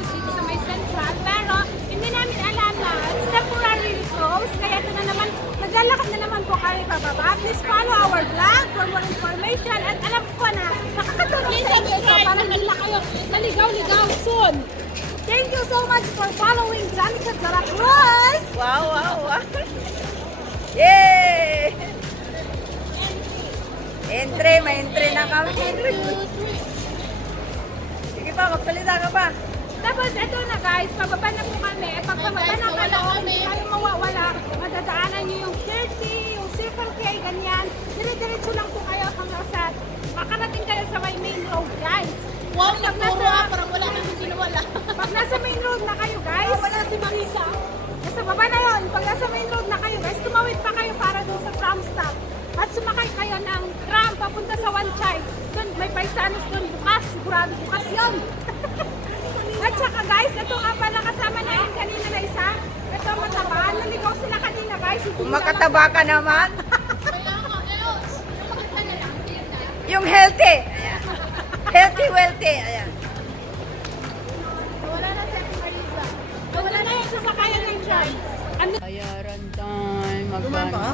McDonald's dito sa may Central. Pero hindi namin alam na it's temporary closed. Kaya ito na naman, naglalakad na naman po kami pababa. Please follow our vlog for more information. At alam ko na, nakakatulong sa inyo ito para hindi na kayo maligaw-ligaw soon. Thank you so much for following Janica Zaracruz! Wow, wow, wow! Yay! Entry, may entry na kami. Sige pa, magsalita ka pa. Tapos ito na guys, pababa na po kami. Pag pababa na kayo, hindi kayo mawawala. Madadaanan nyo yung 30, yung Circle K, ganyan. Dire-diretso lang po kayo hanggang sa makarating kayo sa may main road guys. Wow, nagturo parang wala kang ginawala. Pag nasa main road na kayo guys, Wala si Marisa. nasa baba na yun. Pag nasa main road na kayo guys, tumawid pa kayo para doon sa tram stop. At sumakay kayo ng tram papunta sa One Chai. Doon, may paisanos doon bukas. Sigurado bukas yun. At saka guys, ito nga pala kasama na yun kanina na isa. Ito mataba. Naligaw sila kanina guys. Kung makataba ka naman. Yung healthy. Ayan. Healthy, wealthy. Ayan. Wala na si Marisa. Wala na yung sasakayan ng Chai. Ano? Bayaran time. Magkano?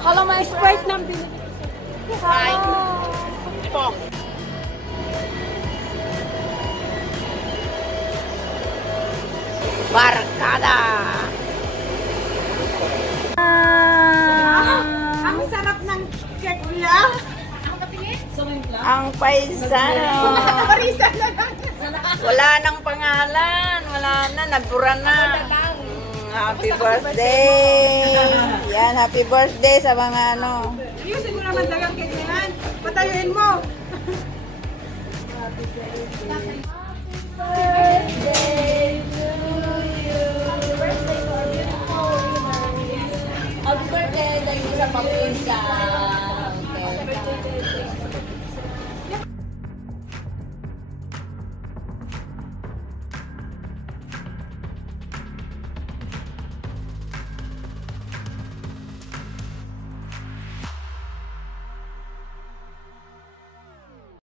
Kala mo Sprite ng binili. Ito. Barkada! Ang sarap ng cake nila. Ang paisano. Marisa na lang. Wala nang pangalan. Wala na. Nagbura na. Happy birthday. Yan, happy birthday sa mga ano. Ayusin mo naman dagang cake na yan. Patayuin mo. Birthday to you. Happy birthday to our beautiful Happy birthday sa pamilya.